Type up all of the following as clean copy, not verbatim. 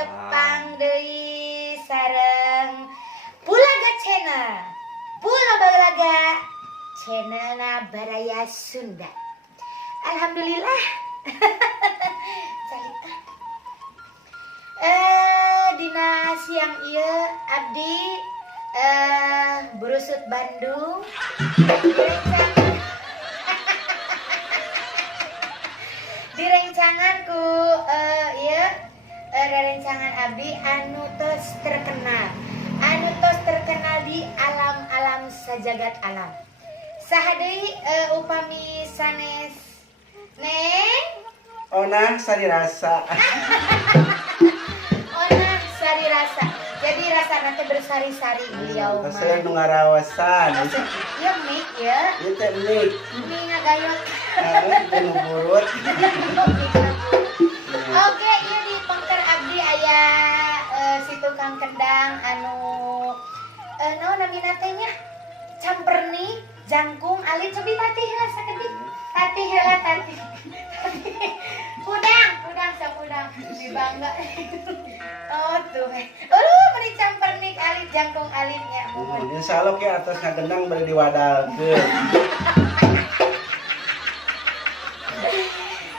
tepang deui sareng Pulaga Channel. Pulau Balaga channelna Baraya Sunda. Alhamdulillah. Dina siang ieu abdi Brusut Bandung. Direncangan ku rerencangan abdi anu tos terkenal di alam-alam sajagat alam. Saha deui upami sanes Neng Onah sari rasa. Onah sari rasa. Jadi rasana teh bersari-sari beliau mah. Saya nu ngaraosan. Ieu mie ya. Ieu teh mie. Mie ngagayot. Nu burut. Oke, ieu di Pengker abdi aya si tukang kendang anu naon namina teh nya? Camperni, jangkung, alit cobi tatih heula sakedik. Tatih heula tatih. Kudang sapudang dibangga. Oh tuh. Beri campernik alit jangkung alitnya. Insyaallah ke atas ngagendang bari diwadalkeun.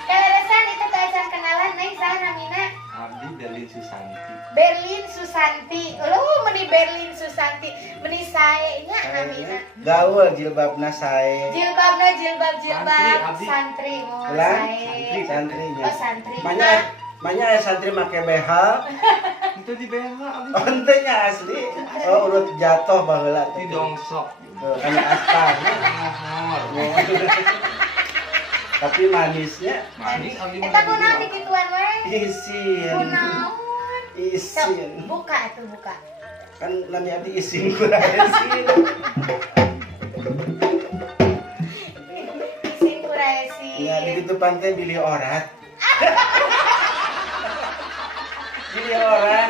Kaleresan itu teh kenalan Neng saha namina? Abdi Berlin Susanti. Berlin Susanti. Meni Berlin Susanti. Meni sae nya namina. Gaul jilbabna sae. Jilbab Abdi. santri mau Ulang? sae. Santrinya. Oh santri. Manya aya santri make BH. Itu di BH Abdi. Oh, henteu nya asli. Oh, urut jatuh baheula Di teh. dongsok. Aya aspal. Mohor. Tapi manisnya Manis Abdi mah. Eta kunaon dikituan we? isin. Kunaon? Isin. Buka atuh buka. Kan namanya di isin kurang isin. Isin kuresi. Ya begitu pantai pilih orat. Pilih orat.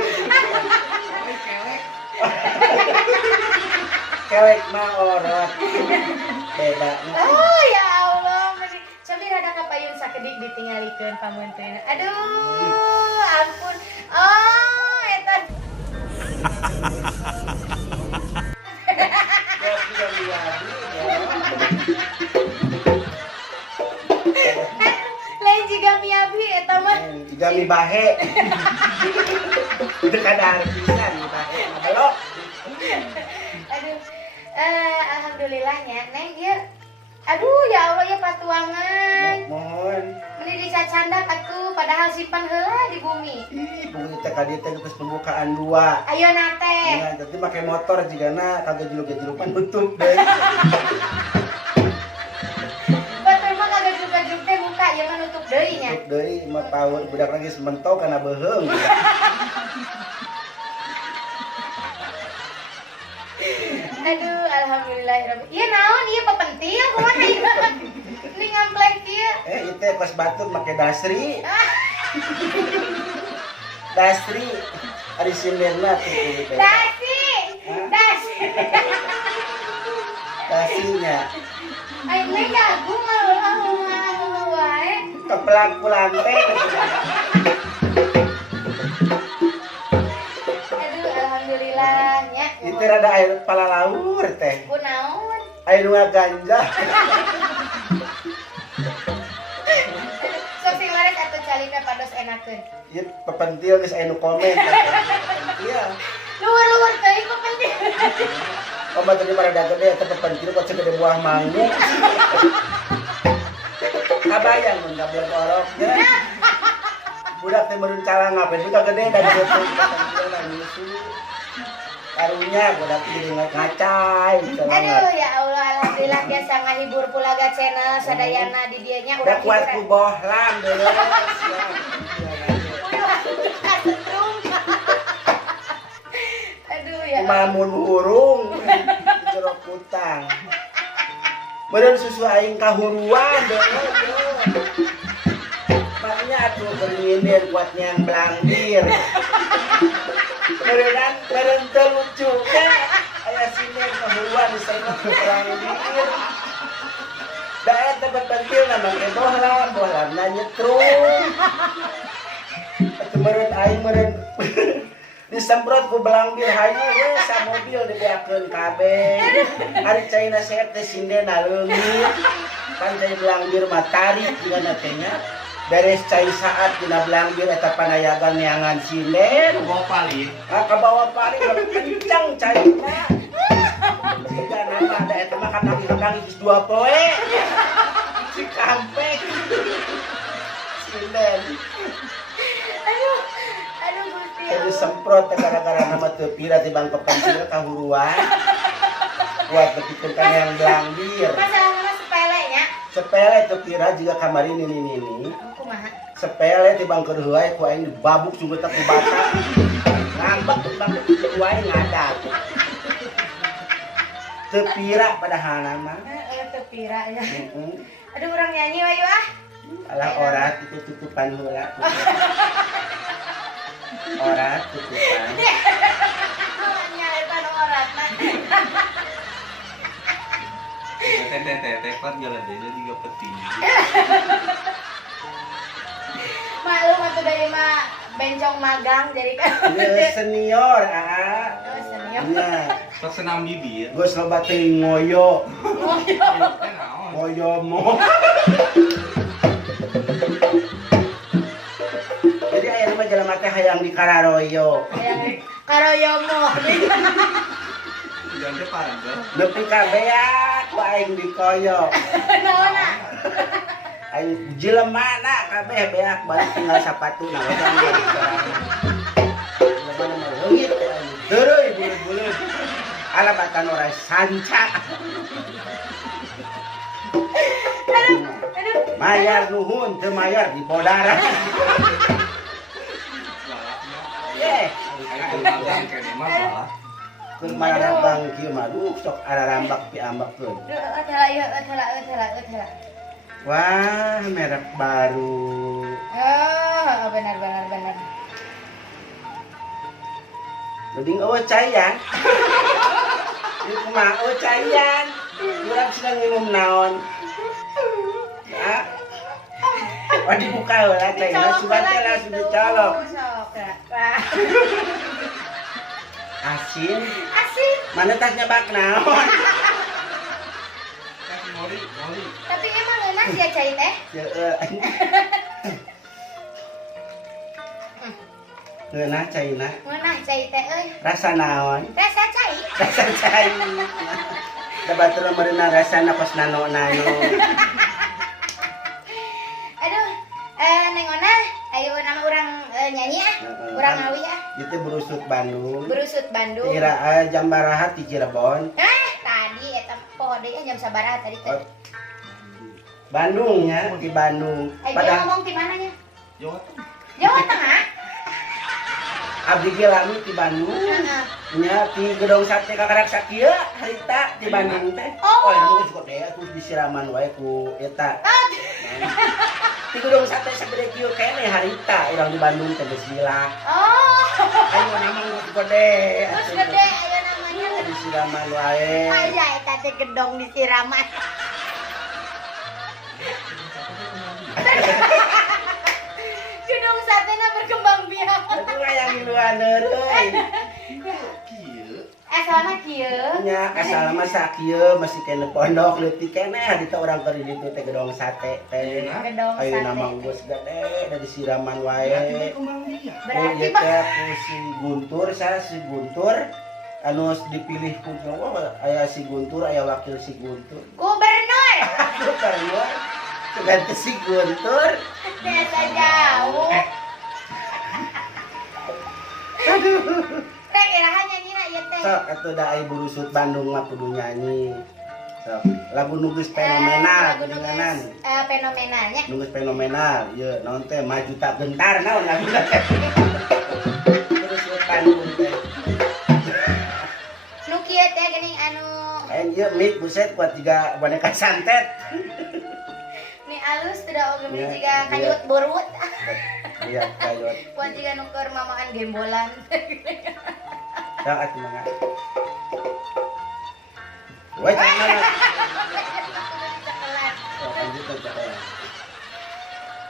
Kelek mah orat. Beda. Oh ya Allah, cobi rada kapayun sakedik ditingalikeun pamunteun. Aduh, ampun. Oh, eta lain jiga miabi eta mah. Juga mi bahe. Itu kadar pisan mi bahe. Belok. Aduh. Alhamdulillahnya Neng ieu. Aduh, ya Allah ya patuangan. Mohon. Meni dicacandak aku padahal simpan heula di bumi. Ih, bumi teh ka dieu teh geus pembukaan 2. Ayeuna teh. Ya, jadi pakai motor jigana kagak juluk-julukan nutup deh. Batur mah kagak juga-juga teh buka ieu mah nutup deui nya. Nutup deui mah paur budak lagi sementok kana beuheung. Aduh, alhamdulillahirabbil. Ieu naon ieu pepentil kumaha ieu? Ini ngamplek ieu. Ieu teh kos batur make dasri. Dasri. Ari simirna tuh teh. Dasi. Dasi. Dasinya. Ai Neng jagung mah wae. Kepelang pulang teh. Aduh, alhamdulillahnya. Itu rada air pala laur teh. Kunaon? Air nu ganja. Sok sing lares atuh calina pados enakeun. Ieu pepentil geus aya nu komen. Iya. Luar-luar teuing pepentil. Obat tadi pada gede eta pepentil kok segede buah mangga. Kabayang mun gablek orok ya. Budak teh meureun calang ngapain budak gede dan gede pepentil na nyusu. Karunya budak jadi ngacai Aduh ya Allah, alhamdulillah biasa ngahibur Pulaga Channel sadayana di dieu nya udah urang kuat ku bohlam deui. Aduh ya. Mamun hurung jeruk kutang. Meureun susu aing kahuruan deui. Makanya atuh bernyindir buat nyang blangdir. Meureun teu lucu teh. Aya siner kahuruan di sana blangdir. Da eta pepentil na make bohlam, bohlamna nyetrum. Meureun aing meureun disemprot ku belangbil hayu we sa mobil dibeakeun kabeh. Ari caina sehat teh sindena leungit. Pan cai belangbil mah tarik dina teh nya. Beres cai saat dina belangbil eta panayagan neangan sinden. Bawa paling. Kabawa paling kencang cairna. Jika nama ada eta mah kadang-kadang geus 2 poe. Si kampek. Sinden. Aduh Gusti. Jadi semprot gara-gara nama teu pira tibang kepensil kahuruan. Buat kepikeun kana yang belangbil. Masalahnya sepele nya. Sepele teu pira juga kamari nini. Kumaha? Sepele tibang keur heuai ku aing dibabuk sungguh teh ku bata. Ngambek tibang ku aing ngadat. Teu pira padahal nama. Teu pira ya. Heeh. Aduh urang nyanyi wae ah. Alah orat itu tutupan heula. Orat tutupan. Nyaretan oratna. Teh kan jalan dia juga penting. Maklum atuh dari mah bencong magang jadi kan. Ieu senior ah. Oh, senior. Nya, Sok senam bibir. geus loba teuing ngoyo. Naon? Ngoyomo. Jadi aya mah jelema teh hayang dikararoyo. Karoyomo. Jangan depan tuh. Nepi ka beak ku aing dikoyo. Naona? Aing jelemana kabeh beak balik tinggal sapatuna we kan. Jelema mah leungit teureui bulu-bulu. Ala batan ora sanca. Aduh. Mayar nuhun teu mayar di bodara. Ye, Ayo magang kene mah salah. keur mararambang kieu mah duh sok ararambak piambakkeun. Eueuh heula. Wah, merek baru. Oh, benar. Mending eueuh cayan. Ieu kumaha eueuh cayan. Urang sedang minum naon. Ya. Oh dibuka heula cayan, sugan teh langsung dicolok. Asin. Mana tas nyebak naon? Kasih mori. Tapi emang enak ya cai teh? Heeh. Ngeunah caina. Ngeunah cai teh euy. Rasa naon? Rasa cai. Rasa cai. Da batur meureunan rasana kos nano-nano. Aduh, Neng Ona, ayo nama urang nyanyi ah. Urang ngawi ah. Itu berusut Bandung. Berusut Bandung. Kira jam baraha di Cirebon. Tadi eta poho deui jam sabaraha tadi teh. Bandungnya di Bandung. Dia ngomong di mananya? Jawa Tengah. Jawa Tengah. Abdi ge lami di Bandung. Heeh. Nya di gedong sate kakarak sakieu harita di Bandung teh. Oh. Anu geus gede atuh disiraman wae ku eta. Di gedong sate sagede kieu kene harita urang di Bandung teh geus gila. Oh. Ayo nama geus gede. Terus gede aya namanya. Disiraman wae. Aja eta teh gedong disiraman. Gedong satena berkembang biak. Itu yang di luar euy. Kieu. Asalna kieu. Nya asal mah sakieu masih kene pondok leutik kene harita urang keur di ditu teh gedong sate teh. Gedong Ayo sate. nama geus gede da disiraman wae. Kembang dia. Berarti Oh, teh ku si Guntur, saya si Guntur anu dipilih ku nyawa aya si Guntur, aya wakil si Guntur. Gubernur. Gubernur ganti si Guntur. Desa jauh. Teh iraha nyanyina ieu teh. Sok atuh da ai burusut Bandung mah kudu nyanyi. Sok lagu nu geus fenomenal Lagu kudenganan. fenomenalnya. Nu geus fenomenal. Ieu naon teh maju tak gentar naon lagu teh. Burusut Bandung teh. Nu kieu teh geuning anu Aing ieu mik buset kuat juga boneka santet. ni alus tidak oge Ya, jiga iya. kanyut borut. Iya, kayot. Kuat jiga nuker mamaan gembolan. Dak atuh mangga. Wah, jangan. Coklat. Oh, lanjut aja.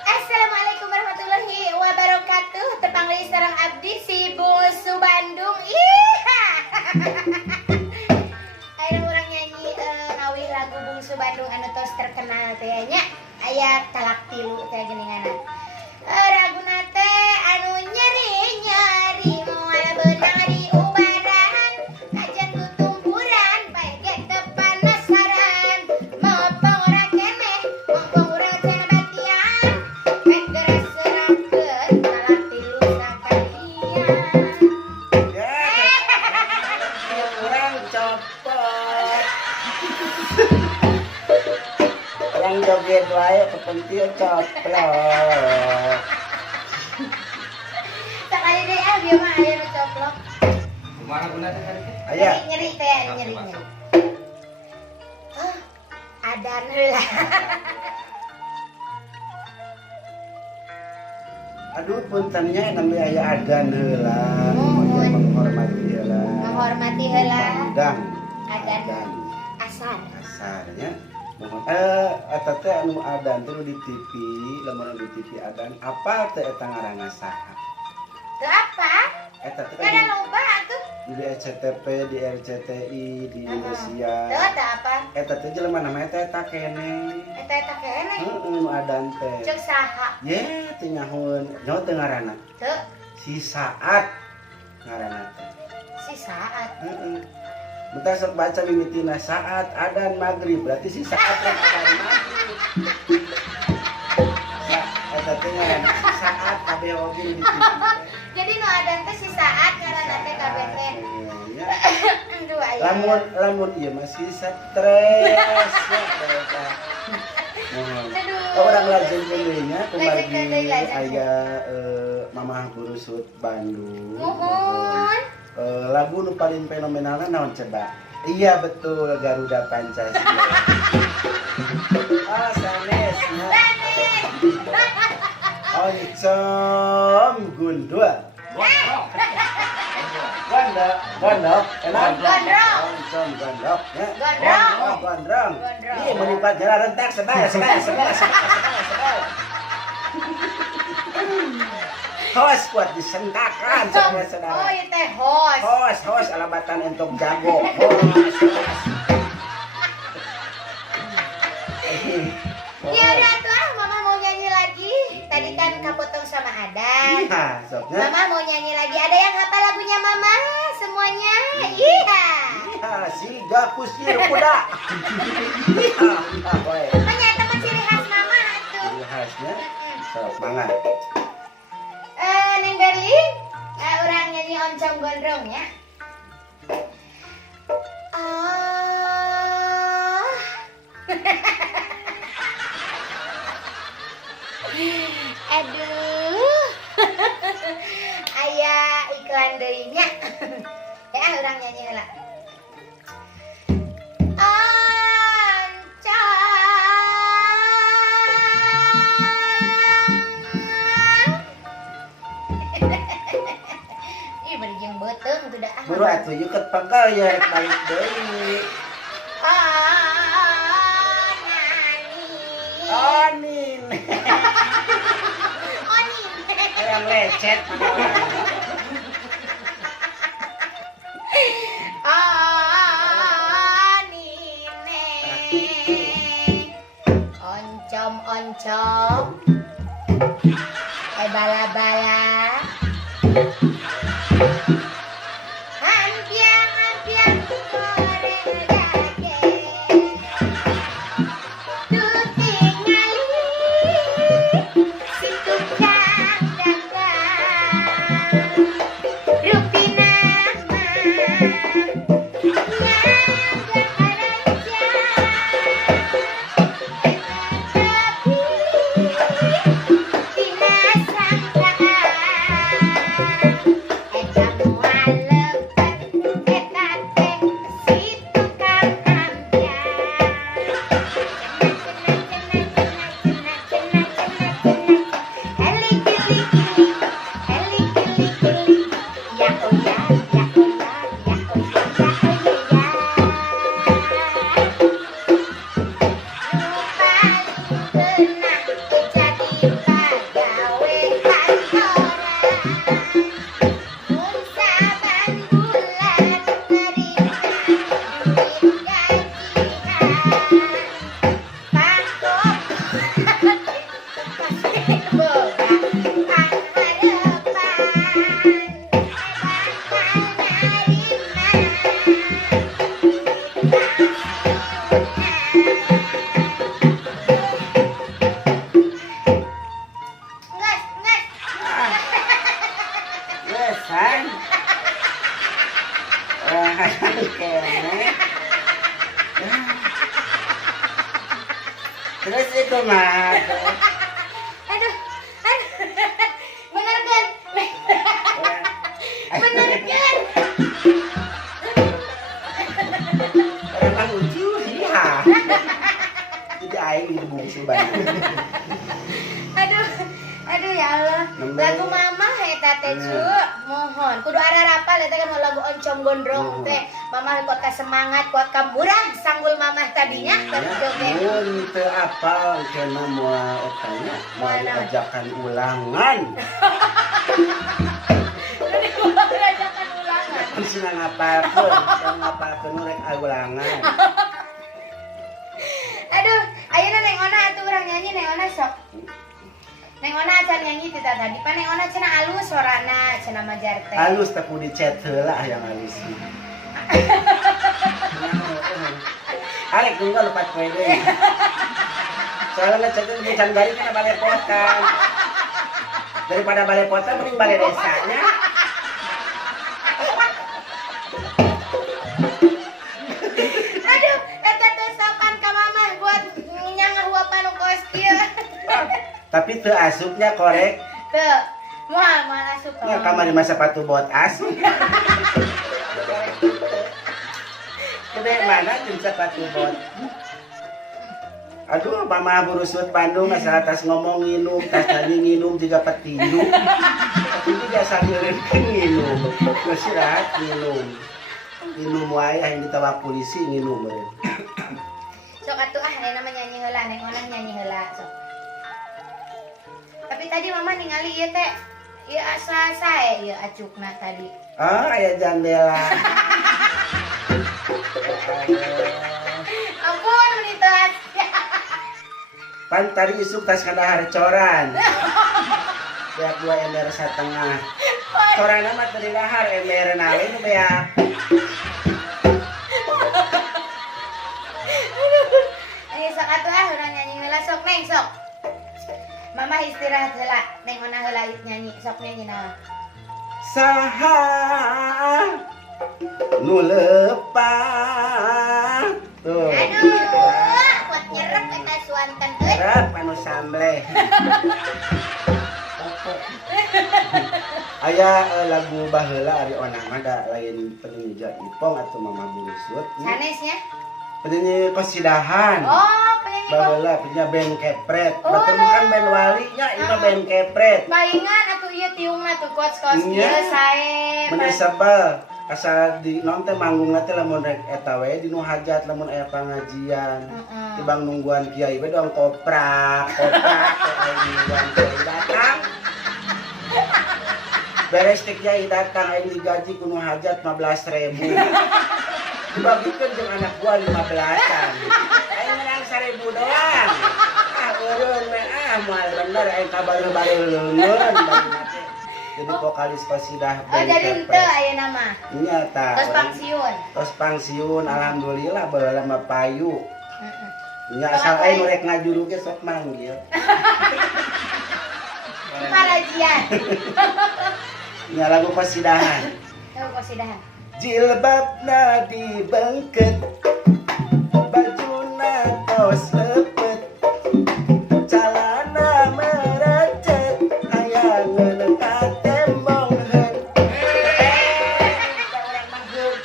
Assalamualaikum Assalamualaikum warahmatullahi wabarakatuh. Tepang deui sareng abdi si Bungsu Bandung. Iha. Ayeuna urang nyanyi ngawih lagu Bungsu Bandung anu tos terkenal teh nya. Aya talak tilu teh geuninganna. Raguna teh anu nyeri-nyeri moal beunang di ubaran. Ajan tutumburan bae ge teu panasaran. Mopong ora keneh, mopong urang cenah batian. Pek geus serakeun talak tilu sakalian. Ya, orang copot. Orang joget wae kepentil coplok. Sakali deui ah bieu mah aya nu coplok. Kumaha guna teh tadi? Aya. Nyeri teh, nyeri. Masuk. Oh, adan heula. Aduh puntennya namanya aya adan heula. Mohon. Menghormati heula. Menghormati heula Pandang. adan Adan. asar. Asarnya mohon eta teh anu adan teh nu di TV, lamun di TV adan apa teh eta ngaranna saha? Teu apa? Eta teh Kada kan loba atuh. di SCTV, di RCTI, di Teu Indosiar. teu apa? Eta teh jelema namanya teh eta keneh. Eta keneh. Heeh, nu adan teh. Cek saha? Ye, teh nyahoeun. Nyaho teh ngaranna? Teu Si Saat ngaranna teh. si saat. Heeh. Bentar sok baca mimitina saat adan maghrib berarti si saat rek adan maghrib. Eta teh ngaranna si saat kabeh oge di TV. Jadi nu adan teh si saat ngaranna teh kabeh teh. Ya. Aduh aya. Lamun ieu masih stres ya eta. Mohon. Aduh. Orang lajeng deuleunya Lajeng kumargi deui, lajeng. aya Mamah Guru Sud Bandung. Mohon. Lagu nu paling fenomenalna naon coba? Iya betul Garuda Pancasila. Ah sanes. Sanes. Oncom gundul. Gondok, gondok, enak? Gondrong. Oncom gondok, ya. Gondrong. Oh, gondrong. Gondrong. Ih, menipat jalan rentak sedaya. Hos kuat disentakan saudara-saudara. Oh, ieu teh host. Hos alabatan untuk jago. Hos. Ya udah tuh, ah, Mama mau nyanyi lagi. Tadi kan kapotong sama Adan. Iya, soknya. Mama mau nyanyi lagi. Ada yang hafal lagunya Mama? Semuanya? Iya. Iya, siga kusir kuda. Iya, boy. Ternyata mah ciri khas Mama tuh. Ciri khasnya. Sok, mangga. Neng Berlin, orang nyanyi oncom gondrong ya. Ah. Aduh. Aya iklan deui nya. Ya urang nyanyi heula. Ih bari jeung beuteung tuh dah. Buru atuh yeuh ket pegal ya rek balik deui. Onin. Onin. Yang lecet. Oncom. Bala-bala. Hampiang goreng daging. Tuh tingali si tukang dagang. Rupina mah nganggur aranjang. San. Kene. Terus itu mah. Aduh. Bener kan? Bener kan? Emang lucu iya. Jadi aing di bungsu banget. Aduh ya Allah. Lagu mama eta teh cu, mohon. Kudu ararapal eta kan lagu oncom gondrong teh. Mama kuat ka semangat, kuat ka murah sanggul mama tadinya joget. Mun teu apal kana moal eta nya, moal diajakan ulangan. Ajakan ulangan. Kan sina ngapalkeun rek ulangan. Aduh, ayeuna Neng Ona atuh urang nyanyi Neng Ona sok. Neng Ona acan nyanyi tita tadi. Pa Neng Ona cenah alus sorana cenah majar teh. Halus tapi dicet heula yang halus. Arek tunggal lepat poe deui. Soalnya cekeun di Canggari kana balepotan. Daripada balepotan mending balai desanya. Aduh, eta teh sopan ka mama buat nyangah huapan nu kos kieu. Tapi teu asupnya korek. Teu, moal asup ka Ya mama. kamari mah sepatu bot asup. Gede mana jeung sepatu bot. Aduh, mama burusut Bandung asal atas ngomong nginum, tas tadi nginum juga petinju. Tapi itu biasa ngirimkeun nginum. Geus istirahat nginum. Nginum wae aing ditawak polisi nginum meureun. Sok atuh ayeuna mah nyanyi heula, Neng Ona nyanyi heula sok. Tapi tadi mama ningali ieu teh ieu asa sae ieu acukna tadi. Ah, aya jandela. Ampun menitas. Pan tadi isuk tas kadahar coran. Beak 2 ember satengah. Coranna mah teu dahar ember nawe nu beak. Sok atuh urang nyanyi heula sok Neng sok. Mama istirahat heula, Neng Ona heula nyanyi, sok nyanyi naon. Saha nu lepas. Tuh. Aduh, kuat nyerep eta suanten euy. Rap anu sambleh. Aya lagu baheula ari onang mah da lain penyanyi Ipong atau Mama Burusut. Sanesnya? Penyanyi Kosidahan. Oh, penyanyi kok. Baheula penyanyi band Kepret. Oh, Batur bukan band Wali nya, ieu band Kepret. Baingan atuh ieu tiungna tuh kos-kos Iya. ieu sae. Bener sebel. Asal di non teh manggungna teh lamun rek eta we di nu hajat lamun aya pangajian. Tibang nungguan kiai we doang koprak teh nungguan kiai datang. Beres teh kiai datang aing digaji ku nu hajat 15.000. Dibagikeun jeung anak gua 15-an. Aing menang 1.000 doang. Eureun we moal bener aing kabareu-bareu leungeun jadi vokalis Kosidah Oh, jadi henteu ayeuna mah. Nya tah. Tos pangsiun. Tos pangsiun alhamdulillah baheula mah payu. Nya Kalau asal apa aing ya? rek ngajuru ge sok manggil. Parajian. Nya lagu Kosidahan. Tuh kosidahan. Jilbabna dibengket, bajuna kaos lepet, calana merecet, aya ngeuneng ka tembongheun. Urang mah geun.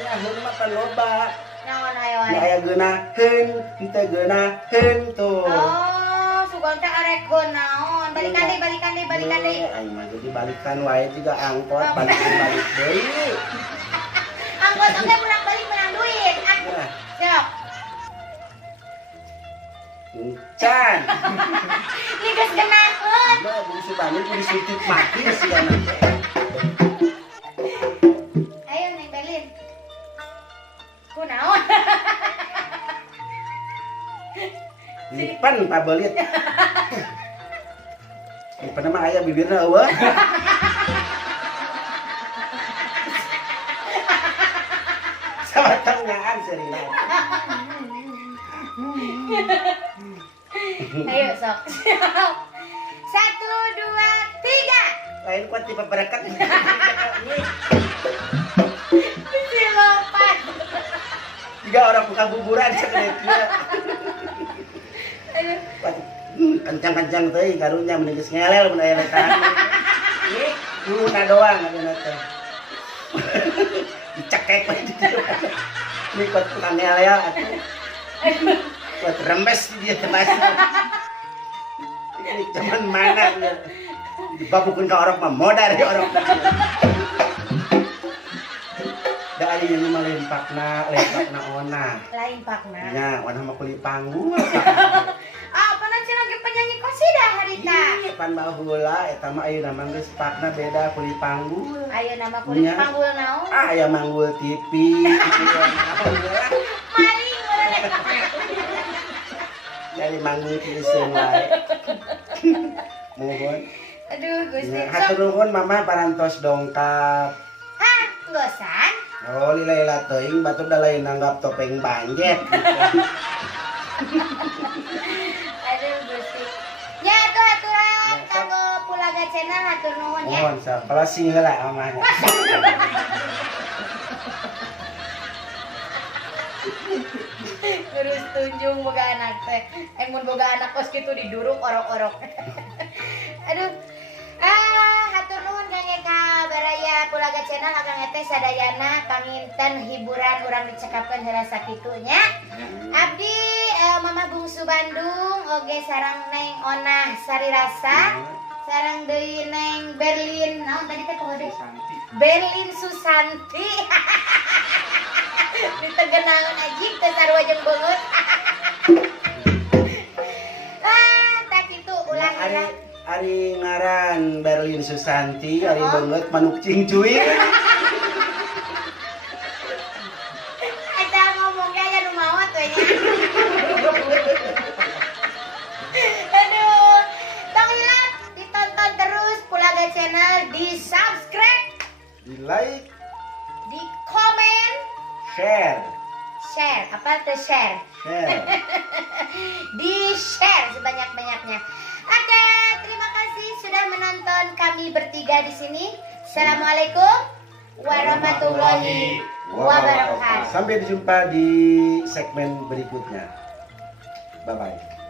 Nya heun mah pan loba. Naon ayo Nya aya geunaheun, henteu geunaheun tuh. Oh, sugan teh arek geun naon? Balikan deui. Aing mah jadi balikan wae juga angkot, balik deui. Angkot oke bolak-balik menang duit. Ah, Nah, sok. Can. Ini geus geunaheun. Nah, bungsu Bandung kudu disuntik mati si anak teh. Ayo Neng Belin. Kunaon? Lipan pabelit. Lipan mah aya bibirna eueuh. Sawatangaan sering Ayo sok. 1, 2, 3. lain kuat tipe berkat. Si lompat. Tiga orang buka buburan sekedetnya. Aduh. Kencang-kencang teh karunya mending geus ngelel mun aya rekaan. Ini duluna doang ayeuna teh. Dicekek we di dieu. Ini kuat tukang ngelel atuh. Kuat rembes di dia teh masih. Ini zaman mana ya? Dibabukeun ka orang mah modar ya orang. Da ari yang mah lempakna ona. Lain pakna. Nya, wana mah kuli panggung. Ah, panan sih lagi penyanyi kosida harita. Iya, pan baheula eta mah ayeuna mah geus pakna beda kuli panggul. Ayo nama kulit Nya. panggul naon? Ah, aya manggul TV. Maling urang. Dari manggul pieuseun wae. Mohon. Aduh, Gusti. Ya, hatur nuhun mama parantos dongkap. Ah, ngosan. Oh, lila teuing batur da lain nanggap topeng banjet. Aduh, Gusti. Ya, atuh aturan kanggo Pulaga Channel hatur nuhun ya. Mohon saplasing heula amahnya. Terus tunjung boga anak teh. Mun boga anak kos kitu diduruk orok-orok. Aduh. Hatur nuhun Kang Eka baraya Pulaga Channel Akang Eteh sadayana panginten hiburan urang dicekapeun heula sakitu nya. Abdi Mama Bungsu Bandung oge sareng Neng Onah Sarirasa. Sareng deui Neng Berlin. Naon tadi teh kode? Santi. Berlin Susanti. Ditegenaun ajik teh sarua jeung beungeut. Tak kitu ulah heula. Ari ngaran Berlin Susanti, ari beungeut manuk cingcuing. Eta ngomong ge aya nu maot we nya. Aduh, tong hilap ditonton terus Pulaga Channel, di-subscribe, Di like, di komen, share, share. Apa tuh share? share. Di share sebanyak-banyaknya. Oke, terima kasih sudah menonton kami bertiga di sini. Assalamualaikum warahmatullahi wabarakatuh. Sampai jumpa di segmen berikutnya. Bye bye.